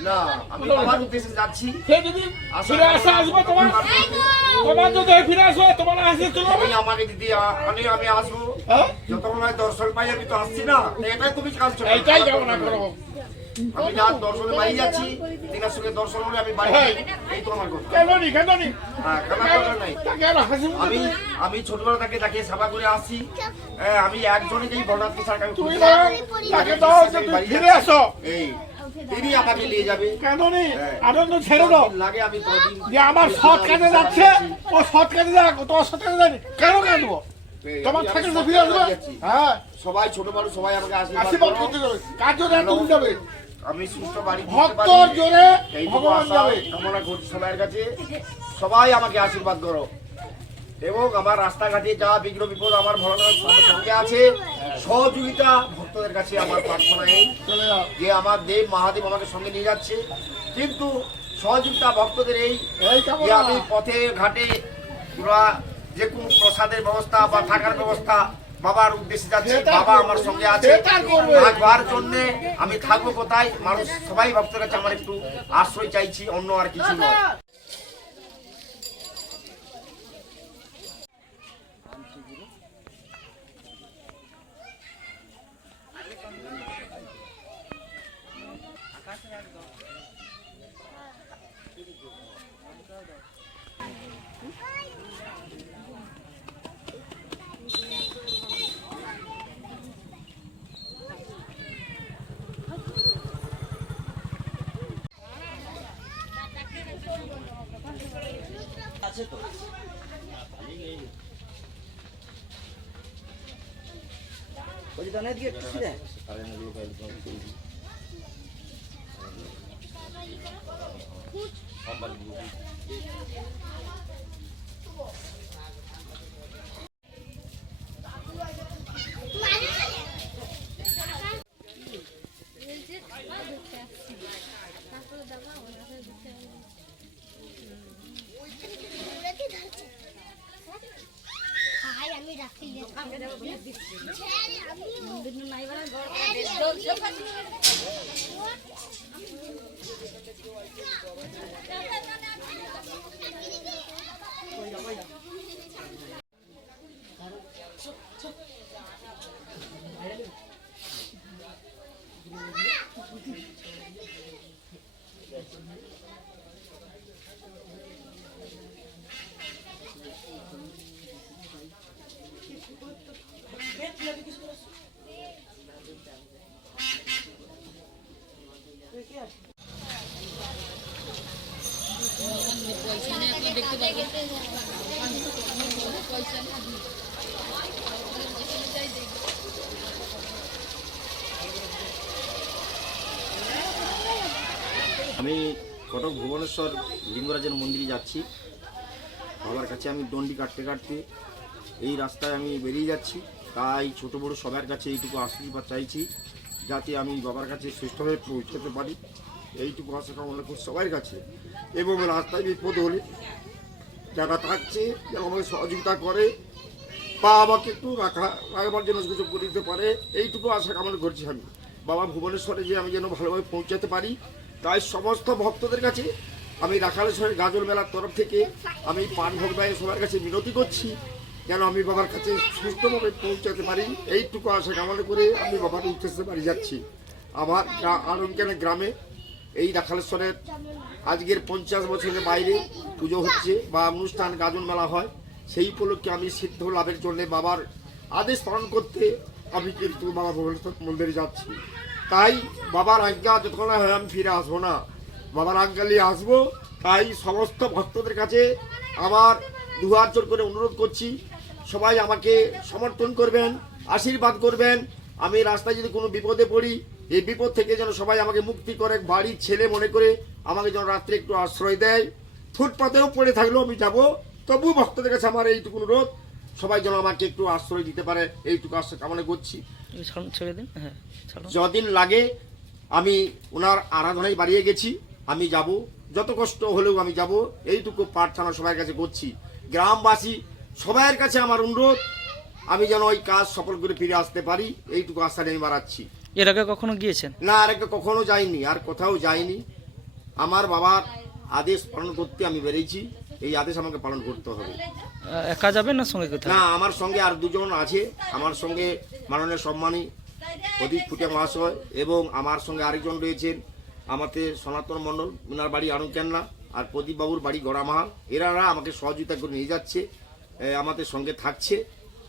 না আমি বাবার উদ্দেশ্যে যাচ্ছি। যদি আচ্ছা, আসব তোমার? তোমার ফিরে আসব তোমার আসবে তুমি আমাকে আমি আমি আসব। যতক্ষণ হয় দর্শন পাই আমি তো আসছি না। এটাই তুমি কাজ চলো এইটাই কামনা করো আমি যা দর্শনে বাড়ি যাচ্ছি দিনের সঙ্গে দর্শন হলে আমি বাড়ি এই তো আমার কথা। কেন নি কেন নি হ্যাঁ, আমি আমি ছোটবেলা থেকে তাকে সেবা করে আসছি। হ্যাঁ, আমি একজনকেই আমি তুমি তাকে দাও যে তুমি ফিরে আসো। এই তিনি আমাকে নিয়ে যাবে। কেন নি হ্যাঁ। আনন্দ ছেড়ে দাও। লাগে আমি যে আমার সৎ কাজে যাচ্ছে ও সৎ কাজে যাক তোমার সৎ কাজে যায়নি। কেন কাঁদবো? তোমার থেকে তো ফিরে আসবে? হ্যাঁ। সবাই ছোট বড় সবাই আমাকে আশীর্বাদ আশীর্বাদ করতে যাবে। কার জন্য তুমি যাবে? আমি সুস্থ বাড়ি ভক্তর পারি। জোরে ভগবান যাবে। কামনা করছি সবার কাছে। সবাই আমাকে আশীর্বাদ করো। এবং আমার রাস্তাঘাটে যা বিঘ্ন বিপদ আমার ভগবানের সঙ্গে- আছে সহযোগিতা ভক্তদের কাছে আমার প্রার্থনা এই যে আমার দেব মহাদেব আমাকে সঙ্গে নিয়ে যাচ্ছে। কিন্তু সহযোগিতা ভক্তদের এই আমি পথে ঘাটে কিংবা যে কোনো প্রসাদের ব্যবস্থা বা থাকার ব্যবস্থা বাবার উদ্দেশ্যে যাচ্ছি বাবা আমার সঙ্গে আছে। থাকবার জন্য আমি থাকব কোথায়? মানুষ সবাই ভক্তের কাছে আমার একটু আশ্রয় চাইছি অন্য আর কিছু নয়। ওই যে দানা দিয়ে একটু ছিঁড়ে সোমবার আমি রাখি আমি কটক ভুবনেশ্বর লিঙ্গরাজের মন্দিরে যাচ্ছি। বাবার কাছে আমি দণ্ডি কাটতে কাটতে এই রাস্তায় আমি বেরিয়ে যাচ্ছি। তাই ছোট বড় সবার কাছে এইটুকু আশীর্বাদ চাইছি, যাতে আমি বাবার কাছে সুস্থভাবে পৌঁছতে পারি। এইটুকু আশা কামনা করি সবার কাছে। এবং রাস্তায় বিপদ হলে যারা থাকছে যেন আমাকে সহযোগিতা করে। বা আমাকে একটু রাখা রাখবার জন্য সুযোগ করে দিতে পারে। এইটুকু আশা কামনা করছি আমি। বাবা ভুবনেশ্বরে যে আমি যেন ভালোভাবে পৌঁছাতে পারি, তাই সমস্ত ভক্তদের কাছে আমি রাখালেশ্বরের গাজল মেলার তরফ থেকে আমি পান ভোগ ভাই সবার কাছে মিনতি করছি, যেন আমি বাবার কাছে সুস্থভাবে পৌঁছাতে পারি। এইটুকু আশা কামনা করে আমি বাবার উদ্দেশ্যে বাড়ি যাচ্ছি। আমার আলমকানের গ্রামে এই রাখালেশ্বরের আজকের পঞ্চাশ বছরের বাইরে পুজো হচ্ছে বা অনুষ্ঠান গাজন মেলা হয়, সেই উপলক্ষে আমি সিদ্ধ লাভের জন্য বাবার আদেশ পালন করতে আমি কিন্তু বাবা ভুবনেশ্বর মন্দিরে যাচ্ছি। তাই বাবার আজ্ঞা যতক্ষণ হয় আমি ফিরে আসব না। বাবার আজ্ঞা নিয়ে আসব, তাই সমস্ত ভক্তদের কাছে আমার দুহাত জোর করে অনুরোধ করছি, সবাই আমাকে সমর্থন করবেন, আশীর্বাদ করবেন। আমি রাস্তায় যদি কোনো বিপদে পড়ি এই বিপদ থেকে যেন সবাই আমাকে মুক্তি করে বাড়ির ছেলে মনে করে আমাকে যেন রাত্রে একটু আশ্রয় দেয়। ফুটপাতেও পড়ে থাকলেও আমি যাব। তবু ভক্তদের কাছে আমার এইটুকু অনুরোধ সবাই যেন আমাকে একটু আশ্রয় দিতে পারে এইটুকু আশ্রয় কামনা করছি। হ্যাঁ যদিন লাগে আমি ওনার আরাধনায় বাড়িয়ে গেছি আমি যাব। যত কষ্ট হলেও আমি যাব এইটুকু প্রার্থনা সবার কাছে করছি। গ্রামবাসী সবার কাছে আমার অনুরোধ আমি যেন ওই কাজ সফল করে ফিরে আসতে পারি এইটুকু আশা নিয়ে আমি বাড়াচ্ছি। এর আগে কখনো গিয়েছেন? না আর একটা কখনো যাইনি আর কোথাও যাইনি। আমার বাবার আদেশ পালন করতে আমি বেরিয়েছি। এই আদেশ আমাকে পালন করতে হবে। একা যাবেন না সঙ্গে কোথাও? না আমার সঙ্গে আর দুজন আছে। আমার সঙ্গে মাননীয় সম্মানী প্রদীপ ফুটিয়া মহাশয় এবং আমার সঙ্গে আরেকজন রয়েছেন। আমাদের সনাতন মণ্ডল মিনার বাড়ি আনুকেন্না আর প্রদীপবাবুর বাড়ি গড়ামাহাল। এরা আমাকে সহযোগিতা করে নিয়ে যাচ্ছে আমাদের সঙ্গে থাকছে।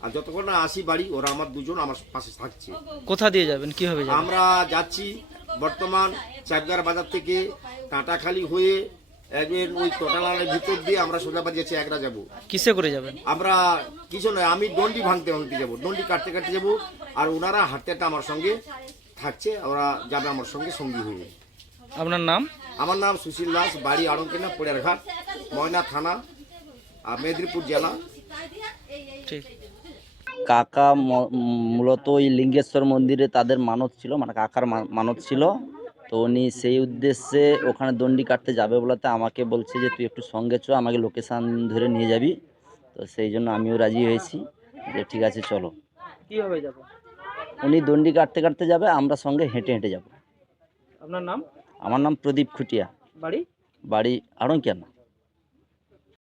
আর যতক্ষণ না আসি বাড়ি ওরা আমার দুজন আমার পাশে থাকছে। কোথা দিয়ে যাবেন? কীভাবে যাবেন? আমরা যাচ্ছি বর্তমান চাকদার বাজার থেকে কাঁটাখালি হয়ে একদিন ওই টোটালানের ভিতর দিয়ে আমরা সোজাবাদ যাচ্ছি একরা যাব। কিসে করে যাবেন? আমরা কিছু নয় আমি দণ্ডি ভাঙতে ভাঙতে যাব দণ্ডি কাটতে কাটতে যাব আর ওনারা হাঁটতে হাঁটতে আমার সঙ্গে থাকছে ওরা যাবে আমার সঙ্গে সঙ্গী হয়ে। আপনার নাম? আমার নাম সুশীল দাস বাড়ি আড়ঙ্কেনা পোড়ারঘাট ময়না থানা আর মেদিনীপুর জেলা। ঠিক। কাকা মূলত ওই লিঙ্গেশ্বর মন্দিরে তাদের মানত ছিল মানে কাকার মানত ছিল। তো উনি সেই উদ্দেশ্যে ওখানে দণ্ডি কাটতে যাবে বলাতে আমাকে বলছে যে তুই একটু সঙ্গে চ আমাকে লোকেশান ধরে নিয়ে যাবি। তো সেই জন্য আমিও রাজি হয়েছি যে ঠিক আছে চলো। কীভাবে যাব? উনি দণ্ডি কাটতে কাটতে যাবে আমরা সঙ্গে হেঁটে হেঁটে যাব। আপনার নাম? আমার নাম প্রদীপ খুটিয়া। বাড়ি? বাড়ি আড়ঙ্কিয়া না।